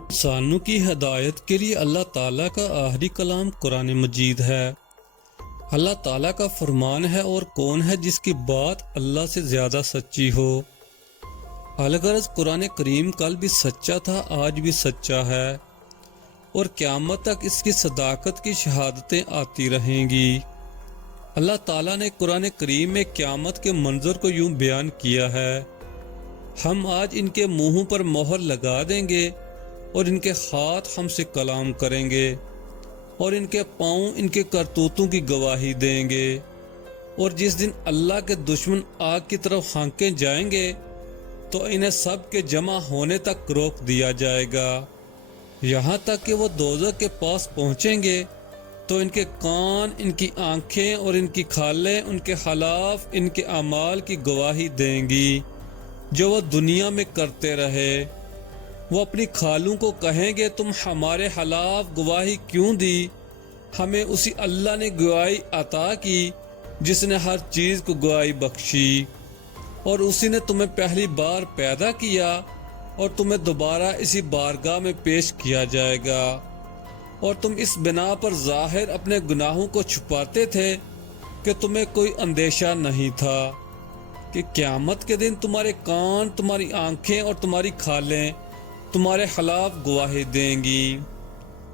انسانوں کی ہدایت کے لیے اللہ تعالیٰ کا آخری کلام قرآن مجید ہے۔ اللہ تعالیٰ کا فرمان ہے، اور کون ہے جس کی بات اللہ سے زیادہ سچی ہو۔ الغرض قرآن کریم کل بھی سچا تھا، آج بھی سچا ہے، اور قیامت تک اس کی صداقت کی شہادتیں آتی رہیں گی۔ اللہ تعالیٰ نے قرآن کریم میں قیامت کے منظر کو یوں بیان کیا ہے: ہم آج ان کے منہوں پر مہر لگا دیں گے، اور ان کے ہاتھ ہم سے کلام کریں گے، اور ان کے پاؤں ان کے کرتوتوں کی گواہی دیں گے۔ اور جس دن اللہ کے دشمن آگ کی طرف ہانکے جائیں گے تو انہیں سب کے جمع ہونے تک روک دیا جائے گا، یہاں تک کہ وہ دوزخ کے پاس پہنچیں گے تو ان کے کان، ان کی آنکھیں اور ان کی کھالیں ان کے خلاف ان کے اعمال کی گواہی دیں گی جو وہ دنیا میں کرتے رہے۔ وہ اپنی کھالوں کو کہیں گے: تم ہمارے خلاف گواہی کیوں دی؟ ہمیں اسی اللہ نے گواہی عطا کی جس نے ہر چیز کو گواہی بخشی، اور اسی نے تمہیں پہلی بار پیدا کیا، اور تمہیں دوبارہ اسی بارگاہ میں پیش کیا جائے گا، اور تم اس بنا پر ظاہر اپنے گناہوں کو چھپاتے تھے کہ تمہیں کوئی اندیشہ نہیں تھا کہ قیامت کے دن تمہارے کان، تمہاری آنکھیں اور تمہاری کھالیں تمہارے خلاف گواہی دیں گی۔